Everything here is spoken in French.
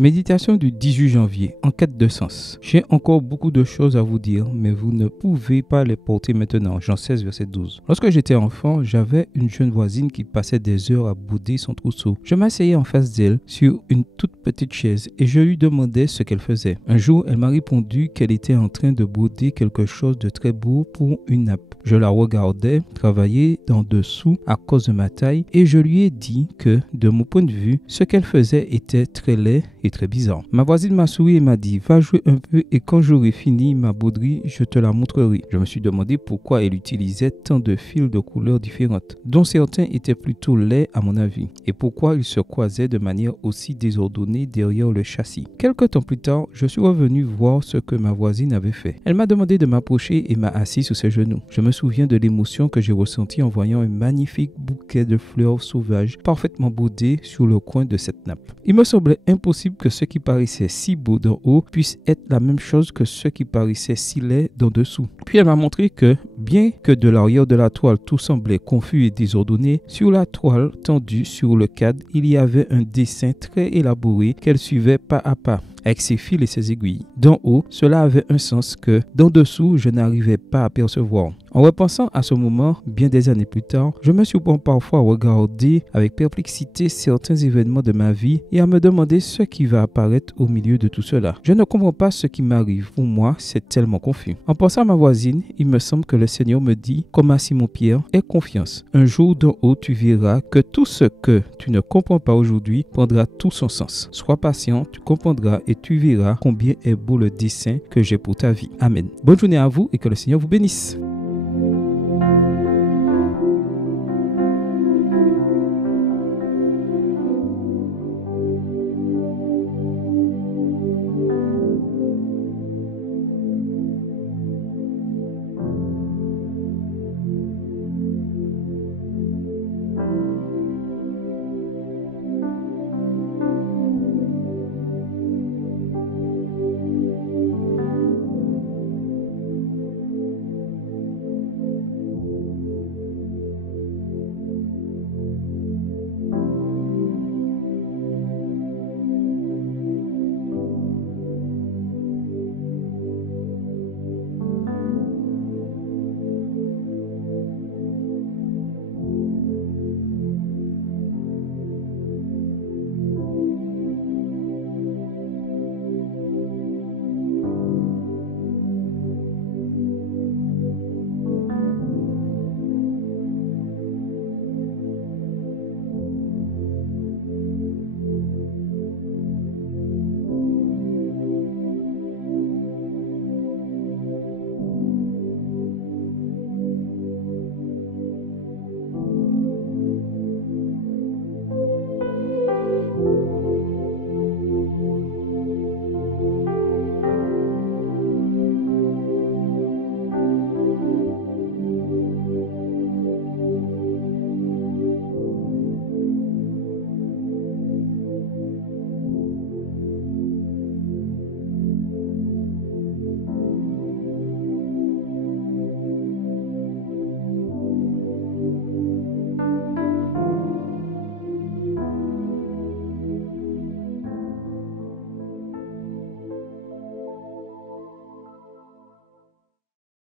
Méditation du 18 janvier, en quête de sens. J'ai encore beaucoup de choses à vous dire, mais vous ne pouvez pas les porter maintenant. Jean 16, verset 12. Lorsque j'étais enfant, j'avais une jeune voisine qui passait des heures à bouder son trousseau. Je m'asseyais en face d'elle, sur une toute petite chaise, et je lui demandais ce qu'elle faisait. Un jour, elle m'a répondu qu'elle était en train de bouder quelque chose de très beau pour une nappe. Je la regardais travailler d'en dessous à cause de ma taille, et je lui ai dit que, de mon point de vue, ce qu'elle faisait était très laid et très bizarre. Ma voisine m'a souri et m'a dit « Va jouer un peu et quand j'aurai fini ma broderie, je te la montrerai ». Je me suis demandé pourquoi elle utilisait tant de fils de couleurs différentes, dont certains étaient plutôt laids à mon avis, et pourquoi ils se croisaient de manière aussi désordonnée derrière le châssis. Quelque temps plus tard, je suis revenu voir ce que ma voisine avait fait. Elle m'a demandé de m'approcher et m'a assis sur ses genoux. Je me souviens de l'émotion que j'ai ressentie en voyant un magnifique bouquet de fleurs sauvages parfaitement brodé sur le coin de cette nappe. Il me semblait impossible que ce qui paraissait si beau d'en haut puisse être la même chose que ce qui paraissait si laid d'en dessous. Puis elle m'a montré que, bien que de l'arrière de la toile tout semblait confus et désordonné, sur la toile tendue sur le cadre, il y avait un dessin très élaboré qu'elle suivait pas à pas, avec ses fils et ses aiguilles. D'en haut, cela avait un sens que, d'en dessous, je n'arrivais pas à percevoir. En repensant à ce moment, bien des années plus tard, je me surprends parfois à regarder avec perplexité certains événements de ma vie et à me demander ce qui va apparaître au milieu de tout cela. Je ne comprends pas ce qui m'arrive. Pour moi, c'est tellement confus. En pensant à ma voisine, il me semble que le Seigneur me dit, comme à Simon-Pierre, aie confiance. Un jour d'en haut, tu verras que tout ce que tu ne comprends pas aujourd'hui prendra tout son sens. Sois patient, tu comprendras et tu verras combien est beau le dessein que j'ai pour ta vie. Amen. Bonne journée à vous et que le Seigneur vous bénisse.